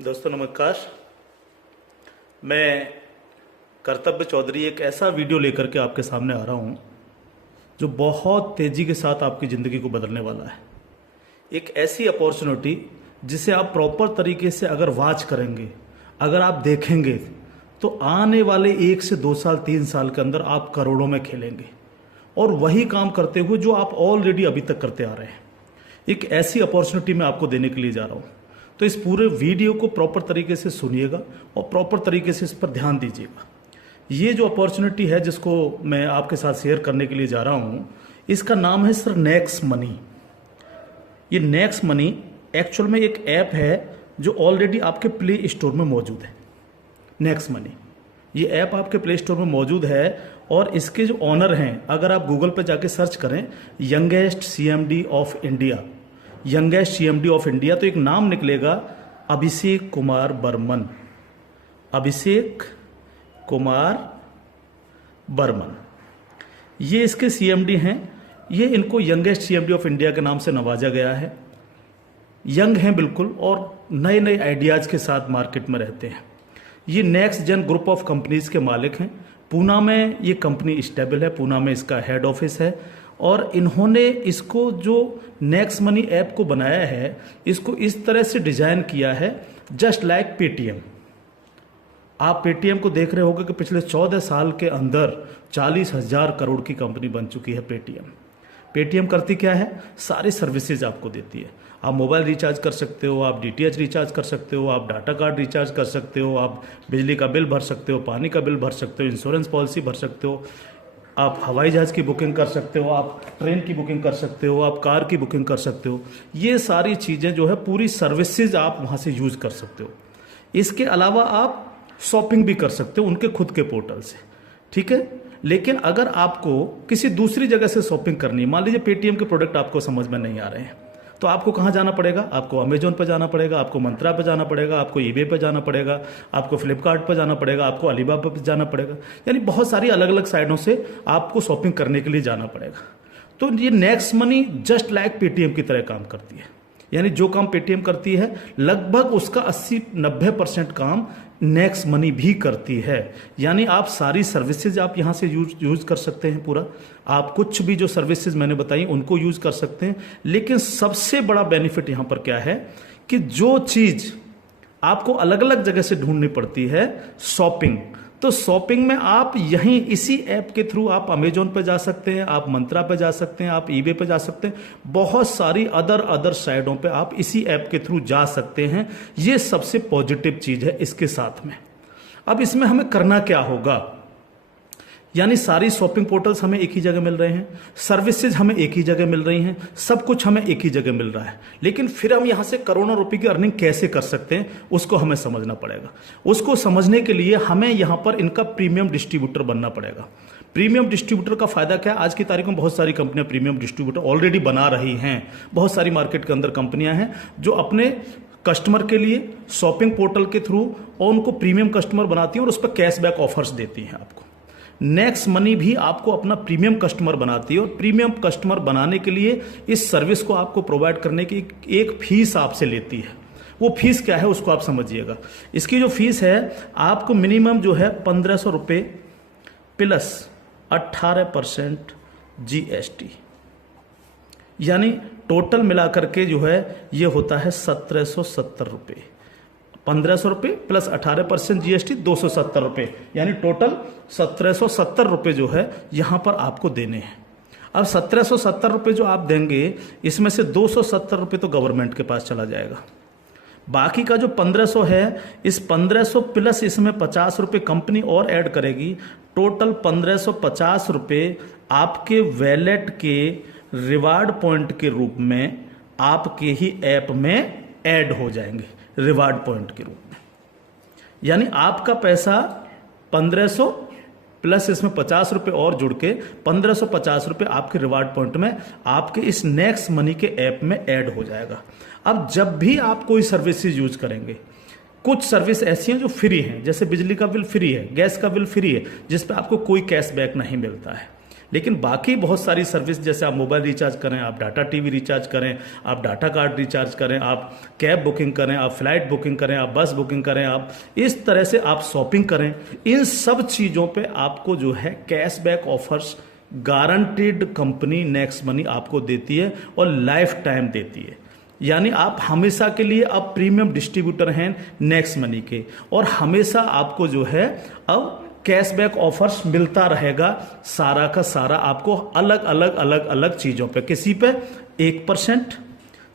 दोस्तों नमस्कार। मैं कर्तव्य चौधरी एक ऐसा वीडियो लेकर के आपके सामने आ रहा हूँ जो बहुत तेज़ी के साथ आपकी ज़िंदगी को बदलने वाला है। एक ऐसी अपॉर्चुनिटी जिसे आप प्रॉपर तरीके से अगर वॉच करेंगे, अगर आप देखेंगे तो आने वाले 1 से 2 साल 3 साल के अंदर आप करोड़ों में खेलेंगे और वही काम करते हुए जो आप ऑलरेडी अभी तक करते आ रहे हैं। एक ऐसी अपॉर्चुनिटी मैं आपको देने के लिए जा रहा हूँ, तो इस पूरे वीडियो को प्रॉपर तरीके से सुनिएगा और प्रॉपर तरीके से इस पर ध्यान दीजिएगा। ये जो अपॉर्चुनिटी है जिसको मैं आपके साथ शेयर करने के लिए जा रहा हूँ, इसका नाम है सर नेक्स्ट मनी। ये नेक्स्ट मनी एक्चुअल में एक ऐप है जो ऑलरेडी आपके प्ले स्टोर में मौजूद है। नेक्स्ट मनी ये ऐप आपके प्ले स्टोर में मौजूद है और इसके जो ऑनर हैं, अगर आप गूगल पे जाके सर्च करें youngest CMD of India, youngest CMD of India, तो एक नाम निकलेगा अभिषेक कुमार बर्मन। अभिषेक कुमार बर्मन ये इसके सीएमडी हैं। ये इनको यंगेस्ट सीएमडी ऑफ इंडिया के नाम से नवाजा गया है। यंग हैं बिल्कुल और नए नए आइडियाज़ के साथ मार्केट में रहते हैं। ये next gen group of companies के मालिक हैं। पूना में ये कंपनी स्टेबल है, पूना में इसका हेड ऑफिस है और इन्होंने इसको जो नेक्स्ट मनी ऐप को बनाया है, इसको इस तरह से डिजाइन किया है जस्ट लाइक पेटीएम। आप पेटीएम को देख रहे होंगे कि पिछले 14 साल के अंदर 40,000 करोड़ की कंपनी बन चुकी है पेटीएम। पेटीएम करती क्या है? सारी सर्विसेज आपको देती है। आप मोबाइल रिचार्ज कर सकते हो, आप डीटीएच रिचार्ज कर सकते हो, आप डाटा कार्ड रिचार्ज कर सकते हो, आप बिजली का बिल भर सकते हो, पानी का बिल भर सकते हो, इंश्योरेंस पॉलिसी भर सकते हो, आप हवाई जहाज़ की बुकिंग कर सकते हो, आप ट्रेन की बुकिंग कर सकते हो, आप कार की बुकिंग कर सकते हो। ये सारी चीज़ें जो है पूरी सर्विसेज आप वहाँ से यूज़ कर सकते हो। इसके अलावा आप शॉपिंग भी कर सकते हो उनके खुद के पोर्टल से, ठीक है। लेकिन अगर आपको किसी दूसरी जगह से शॉपिंग करनी है, मान लीजिए पेटीएम के प्रोडक्ट आपको समझ में नहीं आ रहे हैं, तो आपको कहाँ जाना पड़ेगा? आपको अमेजोन पर जाना पड़ेगा, आपको मंत्रा पर जाना पड़ेगा, आपको ईबे पर जाना पड़ेगा, आपको फ्लिपकार्ट पर जाना पड़ेगा, आपको अलीबाबा पर जाना पड़ेगा। यानी बहुत सारी अलग अलग साइडों से आपको शॉपिंग करने के लिए जाना पड़ेगा। तो ये next money just like Paytm की तरह काम करती है। यानी जो काम पेटीएम करती है लगभग उसका 80-90% काम नेक्स्ट मनी भी करती है। यानी आप सारी सर्विसेज आप यहाँ से यूज कर सकते हैं पूरा। आप कुछ भी जो सर्विसेज मैंने बताई उनको यूज कर सकते हैं। लेकिन सबसे बड़ा बेनिफिट यहाँ पर क्या है कि जो चीज आपको अलग अलग जगह से ढूंढनी पड़ती है, शॉपिंग, तो शॉपिंग में आप यहीं इसी ऐप के थ्रू आप अमेजोन पे जा सकते हैं, आप मंत्रा पे जा सकते हैं, आप ईबे पे जा सकते हैं, बहुत सारी अदर साइडों पे आप इसी ऐप के थ्रू जा सकते हैं। ये सबसे पॉजिटिव चीज है इसके साथ में। अब इसमें हमें करना क्या होगा? यानी सारी शॉपिंग पोर्टल्स हमें एक ही जगह मिल रहे हैं, सर्विसेज हमें एक ही जगह मिल रही हैं, सब कुछ हमें एक ही जगह मिल रहा है। लेकिन फिर हम यहां से करोड़ों रुपए की अर्निंग कैसे कर सकते हैं उसको हमें समझना पड़ेगा। उसको समझने के लिए हमें यहां पर इनका प्रीमियम डिस्ट्रीब्यूटर बनना पड़ेगा। प्रीमियम डिस्ट्रीब्यूटर का फायदा क्या है? आज की तारीख में बहुत सारी कंपनियां प्रीमियम डिस्ट्रीब्यूटर ऑलरेडी बना रही हैं। बहुत सारी मार्केट के अंदर कंपनियां हैं जो अपने कस्टमर के लिए शॉपिंग पोर्टल के थ्रू और उनको प्रीमियम कस्टमर बनाती हैं और उस पर कैशबैक ऑफर्स देती हैं आपको। नेक्स्ट मनी भी आपको अपना प्रीमियम कस्टमर बनाती है और प्रीमियम कस्टमर बनाने के लिए इस सर्विस को आपको प्रोवाइड करने की एक फीस आपसे लेती है। वो फीस क्या है उसको आप समझिएगा। इसकी जो फीस है आपको मिनिमम जो है 1,500 रुपये प्लस 18% GST, यानी टोटल मिलाकर के जो है ये होता है 1,770 रुपये। 1,500 रुपये प्लस 18% GST 270 रुपये, यानी टोटल 1,770 रुपये जो है यहाँ पर आपको देने हैं। अब 1,770 रुपये जो आप देंगे, इसमें से 270 रुपये तो गवर्नमेंट के पास चला जाएगा। बाकी का जो 1,500 है, इस 1,500 प्लस इसमें 50 रुपये कंपनी और ऐड करेगी। टोटल 1,550 रुपये आपके वैलेट के रिवार्ड पॉइंट के रूप में आपके ही ऐप में ऐड हो जाएंगे, रिवार्ड पॉइंट के रूप में। यानी आपका पैसा 1,500 प्लस इसमें 50 रुपये और जुड़ के 1,550 रुपये आपके रिवार्ड पॉइंट में आपके इस नेक्स्ट मनी के ऐप में ऐड हो जाएगा। अब जब भी आप कोई सर्विसेज यूज करेंगे, कुछ सर्विस ऐसी हैं जो फ्री हैं, जैसे बिजली का बिल फ्री है, गैस का बिल फ्री है, जिस पे आपको कोई कैशबैक नहीं मिलता है। लेकिन बाकी बहुत सारी सर्विस, जैसे आप मोबाइल रिचार्ज करें, आप डाटा टीवी रिचार्ज करें, आप डाटा कार्ड रिचार्ज करें, आप कैब बुकिंग करें, आप फ्लाइट बुकिंग करें, आप बस बुकिंग करें, आप इस तरह से आप शॉपिंग करें, इन सब चीज़ों पे आपको जो है cashback offers guaranteed company next money आपको देती है और लाइफ टाइम देती है। यानी आप हमेशा के लिए अब प्रीमियम डिस्ट्रीब्यूटर हैं नेक्स्ट मनी के, और हमेशा आपको जो है अब कैशबैक ऑफर्स मिलता रहेगा, सारा का सारा आपको अलग अलग अलग अलग चीज़ों पे, किसी पे 1%,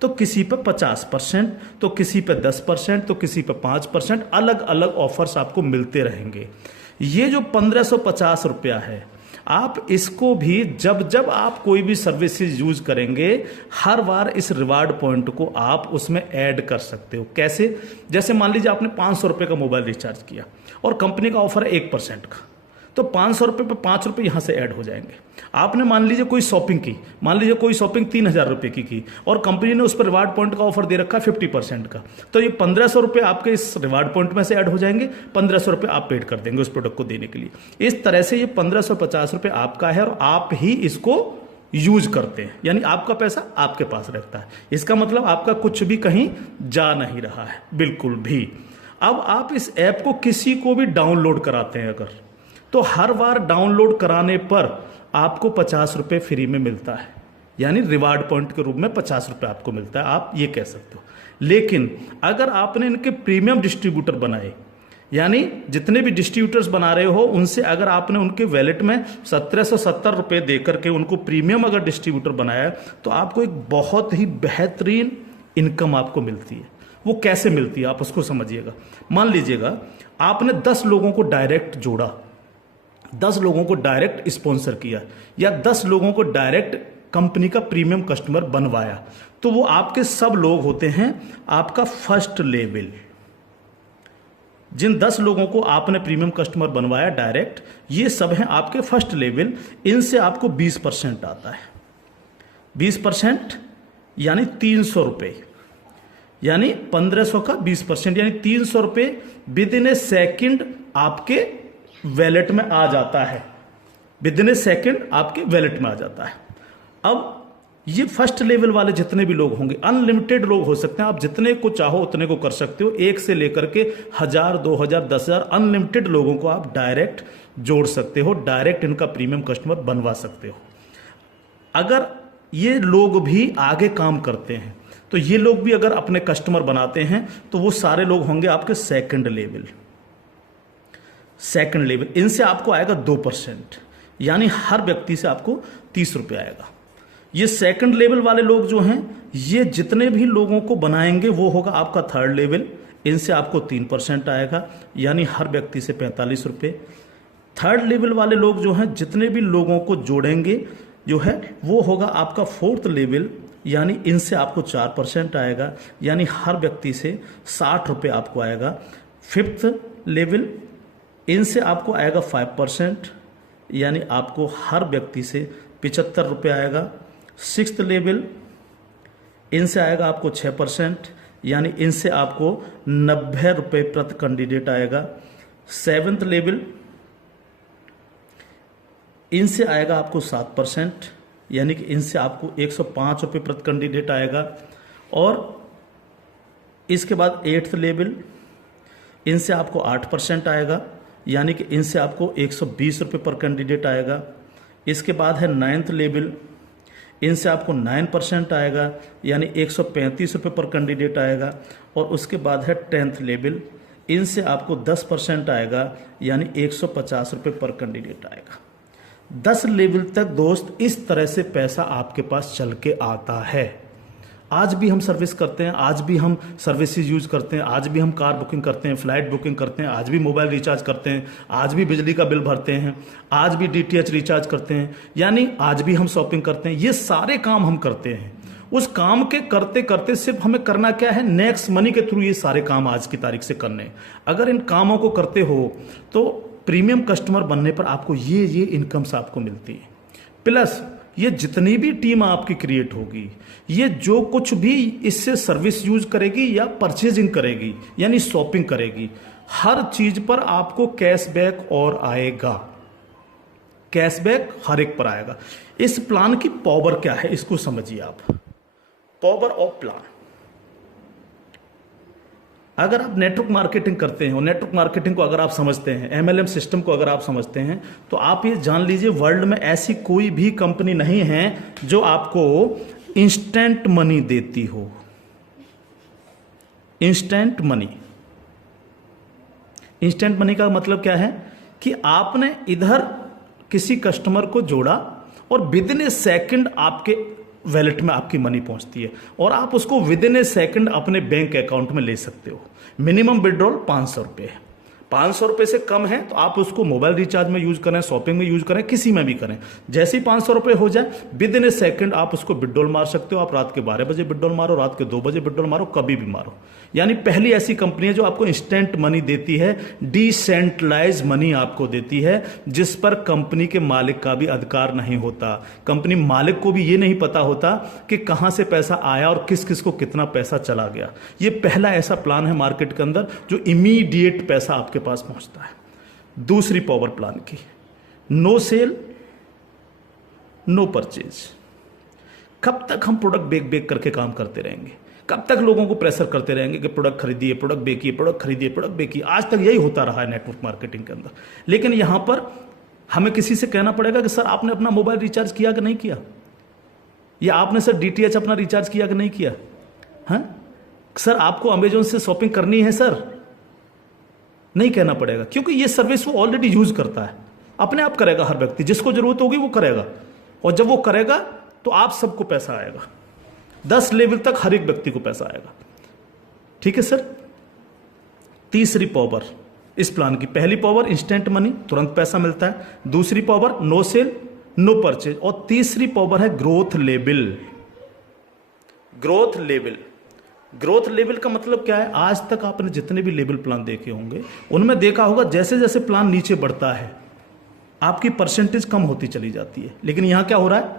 तो किसी पे 50%, तो किसी पे 10%, तो किसी पे 5%, अलग अलग ऑफर्स आपको मिलते रहेंगे। ये जो 1550 रुपया है, आप इसको भी जब जब आप कोई भी सर्विसेज यूज करेंगे, हर बार इस रिवार्ड पॉइंट को आप उसमें ऐड कर सकते हो। कैसे? जैसे मान लीजिए आपने 500 रुपये का मोबाइल रिचार्ज किया और कंपनी का ऑफर है 1% का, तो 500 रुपये पे 5 रुपये यहां से ऐड हो जाएंगे। आपने मान लीजिए कोई शॉपिंग की, मान लीजिए कोई शॉपिंग 3000 रुपये की और कंपनी ने उस पर रिवार्ड पॉइंट का ऑफर दे रखा है 50% का, तो ये 1500 रुपये आपके इस रिवार्ड पॉइंट में से ऐड हो जाएंगे, 1500 रुपये आप पेड कर देंगे उस प्रोडक्ट को देने के लिए। इस तरह से ये 1550 रुपये आपका है और आप ही इसको यूज करते हैं, यानी आपका पैसा आपके पास रहता है। इसका मतलब आपका कुछ भी कहीं जा नहीं रहा है, बिल्कुल भी। अब आप इस ऐप को किसी को भी डाउनलोड कराते हैं अगर, तो हर बार डाउनलोड कराने पर आपको 50 रुपये फ्री में मिलता है, यानी रिवार्ड पॉइंट के रूप में 50 रुपये आपको मिलता है, आप ये कह सकते हो। लेकिन अगर आपने इनके प्रीमियम डिस्ट्रीब्यूटर बनाए, यानी जितने भी डिस्ट्रीब्यूटर्स बना रहे हो उनसे अगर आपने उनके वैलेट में 1770 रुपये दे करके उनको प्रीमियम अगर डिस्ट्रीब्यूटर बनाया, तो आपको एक बहुत ही बेहतरीन इनकम आपको मिलती है। वो कैसे मिलती है आप उसको समझिएगा। मान लीजिएगा आपने 10 लोगों को डायरेक्ट जोड़ा, 10 लोगों को डायरेक्ट स्पॉन्सर किया, या 10 लोगों को डायरेक्ट कंपनी का प्रीमियम कस्टमर बनवाया, तो वो आपके सब लोग होते हैं आपका फर्स्ट लेवल। जिन 10 लोगों को आपने प्रीमियम कस्टमर बनवाया डायरेक्ट, ये सब हैं आपके फर्स्ट लेवल। इनसे आपको 20% आता है। 20% यानी 300 रुपये, यानी 1500 का 20%, यानी 300 रुपये विद इन ए सेकेंड आपके वैलेट में आ जाता है। विद इन ए सेकेंड आपके वैलेट में आ जाता है। अब ये फर्स्ट लेवल वाले जितने भी लोग होंगे, अनलिमिटेड लोग हो सकते हैं, आप जितने को चाहो उतने को कर सकते हो, 1 से लेकर के 1000, 2000, 10,000 अनलिमिटेड लोगों को आप डायरेक्ट जोड़ सकते हो, डायरेक्ट इनका प्रीमियम कस्टमर बनवा सकते हो। अगर ये लोग भी आगे काम करते हैं, तो ये लोग भी अगर अपने कस्टमर बनाते हैं, तो वो सारे लोग होंगे आपके सेकंड लेवल। सेकंड लेवल, इनसे आपको आएगा 2%, यानी हर व्यक्ति से आपको 30 रुपये आएगा। ये सेकंड लेवल वाले लोग जो हैं, ये जितने भी लोगों को बनाएंगे वो होगा आपका थर्ड लेवल। इनसे आपको 3% आएगा, यानी हर व्यक्ति से 45 रुपये। थर्ड लेवल वाले लोग जो हैं, जितने भी लोगों को जोड़ेंगे जो है, वो होगा आपका फोर्थ लेवल, यानी इनसे आपको 4% आएगा, यानी हर व्यक्ति से 60 रुपये आपको आएगा। फिफ्थ लेवल, इनसे आपको आएगा 5%, यानी आपको हर व्यक्ति से 75 रुपये आएगा। सिक्स्थ लेवल, इनसे आएगा आपको 6%, यानी इनसे आपको 90 रुपये प्रति कैंडिडेट आएगा। सेवन्थ लेवल, इनसे आएगा आपको 7%, यानी कि इनसे आपको 105 रुपये प्रति कैंडिडेट आएगा। और इसके बाद 8th लेवल, इनसे आपको 8% आएगा, यानी कि इनसे आपको 120 रुपये पर कैंडिडेट आएगा। इसके बाद है 9th लेवल, इनसे आपको 9% आएगा, यानी 135 रुपये पर कैंडिडेट आएगा। और उसके बाद है 10th लेवल, इनसे आपको 10% आएगा, यानी 150 रुपये पर कैंडिडेट आएगा। 10 लेवल तक दोस्त इस तरह से पैसा आपके पास चल के आता है। आज भी हम सर्विस करते हैं, आज भी हम सर्विसेज यूज करते हैं, आज भी हम कार बुकिंग करते हैं, फ्लाइट बुकिंग करते हैं, आज भी मोबाइल रिचार्ज करते हैं, आज भी बिजली का बिल भरते हैं, आज भी DTH रिचार्ज करते हैं, यानी आज भी हम शॉपिंग करते हैं। ये सारे काम हम करते हैं। उस काम के करते करते सिर्फ हमें करना क्या है, नेक्स्ट मनी के थ्रू ये सारे काम आज की तारीख से करने हैं। अगर इन कामों को करते हो तो प्रीमियम कस्टमर बनने पर आपको ये इनकम्स आपको मिलती है। प्लस ये जितनी भी टीम आपकी क्रिएट होगी, ये जो कुछ भी इससे सर्विस यूज करेगी या परचेजिंग करेगी, यानी शॉपिंग करेगी, हर चीज पर आपको कैशबैक और आएगा। कैशबैक हर एक पर आएगा। इस प्लान की पावर क्या है इसको समझिए आप। पावर ऑफ प्लान, अगर आप नेटवर्क मार्केटिंग करते हैं और नेटवर्क मार्केटिंग को अगर आप समझते हैं, एमएलएम सिस्टम को अगर आप समझते हैं, तो आप ये जान लीजिए वर्ल्ड में ऐसी कोई भी कंपनी नहीं है जो आपको इंस्टेंट मनी देती हो। इंस्टेंट मनी, इंस्टेंट मनी का मतलब क्या है कि आपने इधर किसी कस्टमर को जोड़ा और विद इन ए सेकंड आपके वैलेट में आपकी मनी पहुंचती है और आप उसको विद इन ए सेकंड अपने बैंक अकाउंट में ले सकते हो। मिनिमम विड्रॉल 500 रुपये है। 500 रुपये से कम है तो आप उसको मोबाइल रिचार्ज में यूज करें, शॉपिंग में यूज करें, किसी में भी करें। जैसे ही 500 रुपये हो जाए विद इन ए सेकंड आप उसको विड्रॉल मार सकते हो। आप रात के 12 बजे विड्रॉल मारो, रात के 2 बजे विड्रॉल मारो, कभी भी मारो। यानी पहली ऐसी कंपनी है जो आपको इंस्टेंट मनी देती है, डिसेंट्रलाइज मनी आपको देती है, जिस पर कंपनी के मालिक का भी अधिकार नहीं होता। कंपनी मालिक को भी ये नहीं पता होता कि कहां से पैसा आया और किस किस को कितना पैसा चला गया। ये पहला ऐसा प्लान है मार्केट के अंदर जो इमीडिएट पैसा आपके पास पहुंचता है। दूसरी पावर प्लान की, नो सेल नो परचेज। कब तक हम प्रोडक्ट बेक करके काम करते रहेंगे? कब तक लोगों को प्रेशर करते रहेंगे कि प्रोडक्ट खरीदिए, प्रोडक्ट बेचिए, प्रोडक्ट खरीदिए, प्रोडक्ट बेचिए? आज तक यही होता रहा है नेटवर्क मार्केटिंग के अंदर। लेकिन यहां पर हमें किसी से कहना पड़ेगा कि सर आपने अपना मोबाइल रिचार्ज किया कि नहीं किया, या आपने सर डीटीएच अपना रिचार्ज किया कि नहीं किया? हाँ सर आपको अमेजोन से शॉपिंग करनी है सर, नहीं कहना पड़ेगा, क्योंकि ये सर्विस वो ऑलरेडी यूज करता है। अपने आप करेगा हर व्यक्ति, जिसको जरूरत होगी वो करेगा, और जब वो करेगा तो आप सबको पैसा आएगा। 10 लेवल तक हर एक व्यक्ति को पैसा आएगा। ठीक है सर। तीसरी पावर इस प्लान की, पहली पावर इंस्टेंट मनी, तुरंत पैसा मिलता है। दूसरी power no sale no purchase, और तीसरी पावर है growth level. Growth level, growth level का मतलब क्या है? आज तक आपने जितने भी लेवल प्लान देखे होंगे उनमें देखा होगा जैसे जैसे प्लान नीचे बढ़ता है आपकी परसेंटेज कम होती चली जाती है। लेकिन यहां क्या हो रहा है?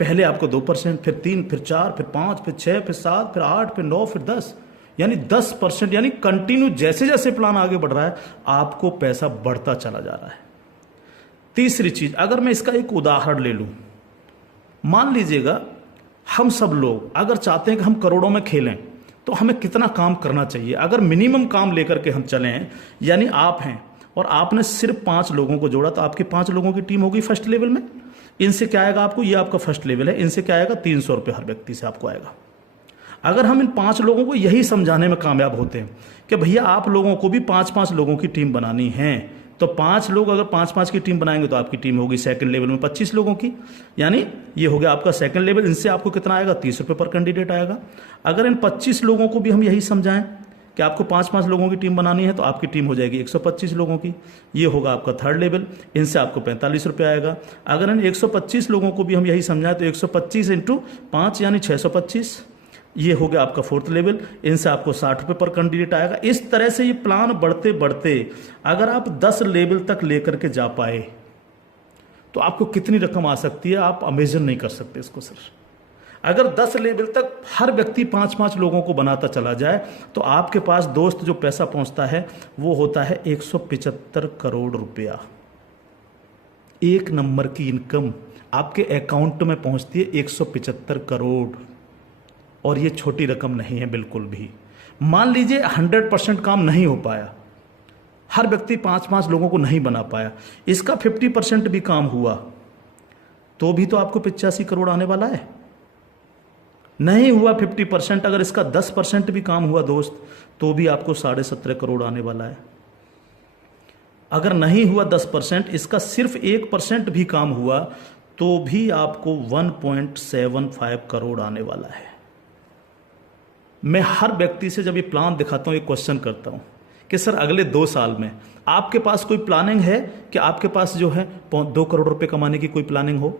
पहले आपको 2%, फिर 3, फिर 4, फिर 5, फिर 6, फिर 7, फिर 8, फिर 9, फिर 10, यानी 10%, यानी कंटिन्यू जैसे जैसे प्लान आगे बढ़ रहा है आपको पैसा बढ़ता चला जा रहा है। तीसरी चीज, अगर मैं इसका एक उदाहरण ले लूं, मान लीजिएगा हम सब लोग अगर चाहते हैं कि हम करोड़ों में खेलें तो हमें कितना काम करना चाहिए? अगर मिनिमम काम लेकर के हम चलें, यानी आप हैं और आपने सिर्फ 5 लोगों को जोड़ा तो आपकी 5 लोगों की टीम होगी फर्स्ट लेवल में। इनसे क्या आएगा आपको? ये आपका फर्स्ट लेवल है, इनसे क्या आएगा? 300 रुपये हर व्यक्ति से आपको आएगा। अगर हम इन 5 लोगों को यही समझाने में कामयाब होते हैं कि भैया आप लोगों को भी 5-5 लोगों की टीम बनानी है, तो 5 लोग अगर 5-5 की टीम बनाएंगे तो आपकी टीम होगी सेकंड लेवल में 25 लोगों की, यानी ये हो गया आपका सेकंड लेवल। इनसे आपको कितना आएगा? 30 रुपये पर कैंडिडेट आएगा। अगर इन 25 लोगों को भी हम यही समझाएं कि आपको 5-5 लोगों की टीम बनानी है तो आपकी टीम हो जाएगी 125 लोगों की, ये होगा आपका थर्ड लेवल। इनसे आपको 45 रुपये आएगा। अगर इन 125 लोगों को भी हम यही समझाएं तो 125 × 5 यानी 625, ये हो गया आपका फोर्थ लेवल। इनसे आपको 60 रुपये पर कैंडिडेट आएगा। इस तरह से ये प्लान बढ़ते बढ़ते अगर आप 10 लेवल तक लेकर के जा पाए तो आपको कितनी रकम आ सकती है आप इमेजिन नहीं कर सकते इसको सर। अगर 10 लेवल तक हर व्यक्ति 5-5 लोगों को बनाता चला जाए तो आपके पास दोस्त जो पैसा पहुंचता है वो होता है 175 करोड़ रुपया। एक नंबर की इनकम आपके अकाउंट में पहुंचती है 175 करोड़, और ये छोटी रकम नहीं है बिल्कुल भी। मान लीजिए 100% काम नहीं हो पाया, हर व्यक्ति 5-5 लोगों को नहीं बना पाया, इसका 50% भी काम हुआ तो भी तो आपको 85 करोड़ आने वाला है। नहीं हुआ 50%, अगर इसका 10% भी काम हुआ दोस्त तो भी आपको 17.5 करोड़ आने वाला है। अगर नहीं हुआ 10%, इसका सिर्फ 1% भी काम हुआ तो भी आपको 1.75 करोड़ आने वाला है। मैं हर व्यक्ति से जब ये प्लान दिखाता हूं एक क्वेश्चन करता हूं कि सर अगले 2 साल में आपके पास कोई प्लानिंग है कि आपके पास जो है 2 करोड़ रुपए कमाने की कोई प्लानिंग हो?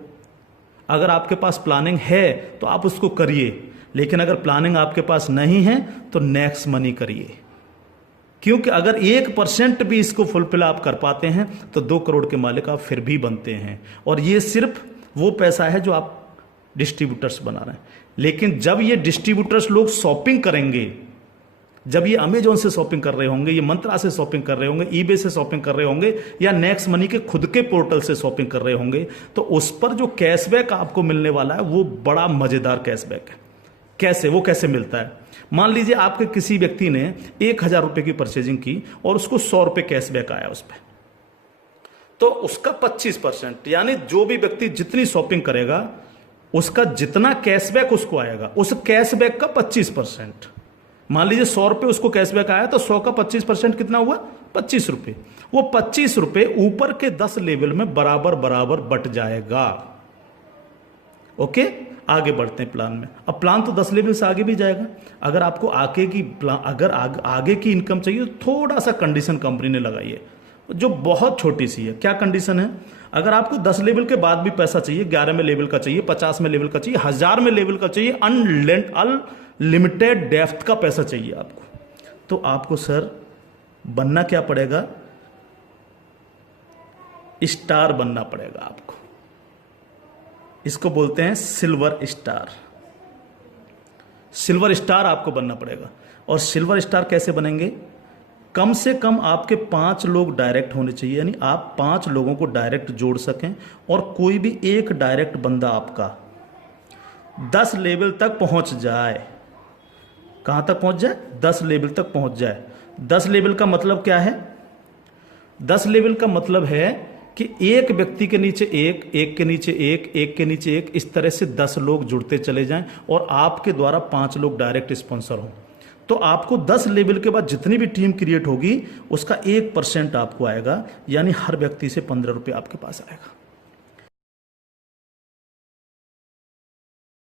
अगर आपके पास प्लानिंग है तो आप उसको करिए, लेकिन अगर प्लानिंग आपके पास नहीं है तो नेक्स्ट मनी करिए, क्योंकि अगर 1% भी इसको फुलफिल आप कर पाते हैं तो 2 करोड़ के मालिक आप फिर भी बनते हैं। और ये सिर्फ वो पैसा है जो आप डिस्ट्रीब्यूटर्स बना रहे हैं। लेकिन जब ये डिस्ट्रीब्यूटर्स लोग शॉपिंग करेंगे, जब ये अमेजोन से शॉपिंग कर रहे होंगे, ये मंत्रा से शॉपिंग कर रहे होंगे, ईबे से शॉपिंग कर रहे होंगे, या नेक्स्ट मनी के खुद के पोर्टल से शॉपिंग कर रहे होंगे, तो उस पर जो कैशबैक आपको मिलने वाला है वो बड़ा मजेदार कैशबैक है। कैसे, वो कैसे मिलता है? मान लीजिए आपके किसी व्यक्ति ने 1,000 रुपए की परचेजिंग की और उसको 100 रुपए कैशबैक आया उस पर, तो उसका 25%, यानी जो भी व्यक्ति जितनी शॉपिंग करेगा उसका जितना कैशबैक उसको आएगा, उस कैशबैक का 25%। मान लीजिए 100 रुपए उसको कैशबैक आया, तो 100 का 25% कितना हुआ? 25 रुपए। वो 25 रुपए ऊपर के 10 लेवल में बराबर बराबर बट जाएगा। ओके, आगे बढ़ते हैं प्लान में। अब प्लान तो 10 लेवल से आगे भी जाएगा। अगर आपको आगे की इनकम चाहिए तो थोड़ा सा कंडीशन कंपनी ने लगाई है, जो बहुत छोटी सी है। क्या कंडीशन है? अगर आपको 10 लेवल के बाद भी पैसा चाहिए, 11 में लेवल का चाहिए, 50 में लेवल का चाहिए, 1000 में लेवल का चाहिए, अनलिमिटेड डेप्थ का पैसा चाहिए आपको, तो आपको सर बनना क्या पड़ेगा? स्टार बनना पड़ेगा आपको। इसको बोलते हैं सिल्वर स्टार। सिल्वर स्टार आपको बनना पड़ेगा। और सिल्वर स्टार कैसे बनेंगे? कम से कम आपके 5 लोग डायरेक्ट होने चाहिए, यानी आप 5 लोगों को डायरेक्ट जोड़ सकें, और कोई भी एक डायरेक्ट बंदा आपका 10 लेवल तक पहुंच जाए। कहां तक पहुंच जाए? 10 लेवल तक पहुंच जाए। 10 लेवल का मतलब क्या है? 10 लेवल का मतलब है कि एक व्यक्ति के नीचे एक, एक के नीचे एक, एक के नीचे एक, इस तरह से 10 लोग जुड़ते चले जाएं और आपके द्वारा 5 लोग डायरेक्ट स्पॉन्सर हों। तो आपको 10 लेवल के बाद जितनी भी टीम क्रिएट होगी उसका 1% आपको आएगा, यानी हर व्यक्ति से 15 रुपये आपके पास आएगा।